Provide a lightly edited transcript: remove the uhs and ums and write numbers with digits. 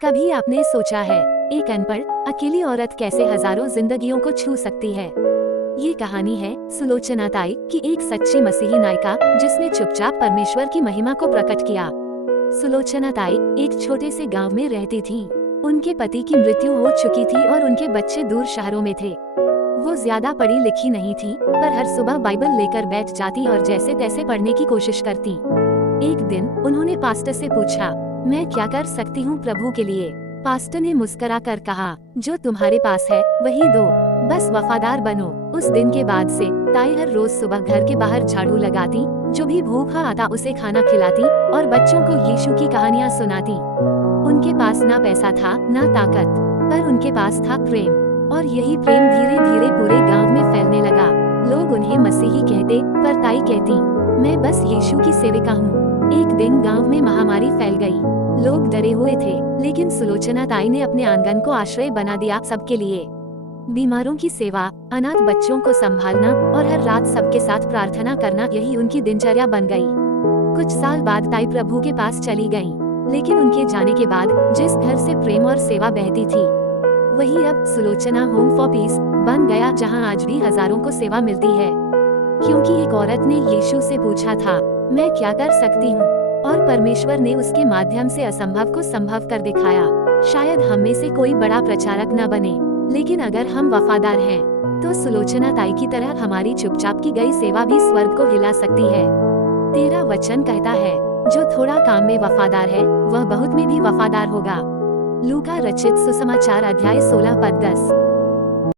कभी आपने सोचा है एक अनपढ़ अकेली औरत कैसे हजारों जिंदगियों को छू सकती है। ये कहानी है सुलोचना ताई की, एक सच्ची मसीही नायिका जिसने चुपचाप परमेश्वर की महिमा को प्रकट किया। सुलोचना ताई एक छोटे से गांव में रहती थीं। उनके पति की मृत्यु हो चुकी थी और उनके बच्चे दूर शहरों में थे। वो ज्यादा पढ़ी लिखी नहीं थी, पर हर सुबह बाइबल लेकर बैठ जाती और जैसे तैसे पढ़ने की कोशिश करती। एक दिन उन्होंने पास्टर से पूछा, मैं क्या कर सकती हूँ प्रभु के लिए। पास्टर ने मुस्कुरा कर कहा, जो तुम्हारे पास है वही दो, बस वफादार बनो। उस दिन के बाद से ताई हर रोज सुबह घर के बाहर झाड़ू लगाती, जो भी भूखा आता उसे खाना खिलाती और बच्चों को यीशु की कहानियाँ सुनाती। उनके पास ना पैसा था ना ताकत, पर उनके पास था प्रेम, और यही प्रेम धीरे धीरे पूरे गांव में फैलने लगा। लोग उन्हें मसीही कहते, पर ताई कहती, मैं बस यीशु की सेविका हूँ। एक दिन गांव में महामारी फैल गई। लोग डरे हुए थे, लेकिन सुलोचना ताई ने अपने आंगन को आश्रय बना दिया सबके लिए। बीमारों की सेवा, अनाथ बच्चों को संभालना और हर रात सबके साथ प्रार्थना करना, यही उनकी दिनचर्या बन गई। कुछ साल बाद ताई प्रभु के पास चली गईं, लेकिन उनके जाने के बाद जिस घर से प्रेम और सेवा बहती थी, वही अब सुलोचना होम फॉर पीस बन गया, जहां आज भी हजारों को सेवा मिलती है। क्योंकि एक औरत ने यीशु से पूछा था, मैं क्या कर सकती हूँ, और परमेश्वर ने उसके माध्यम से असंभव को संभव कर दिखाया। शायद हम में से कोई बड़ा प्रचारक न बने, लेकिन अगर हम वफादार हैं, तो सुलोचना ताई की तरह हमारी चुपचाप की गई सेवा भी स्वर्ग को हिला सकती है। तेरा वचन कहता है, जो थोड़ा काम में वफादार है वह बहुत में भी वफादार होगा। लूका रचित सुसमाचार अध्याय 16 पद 10।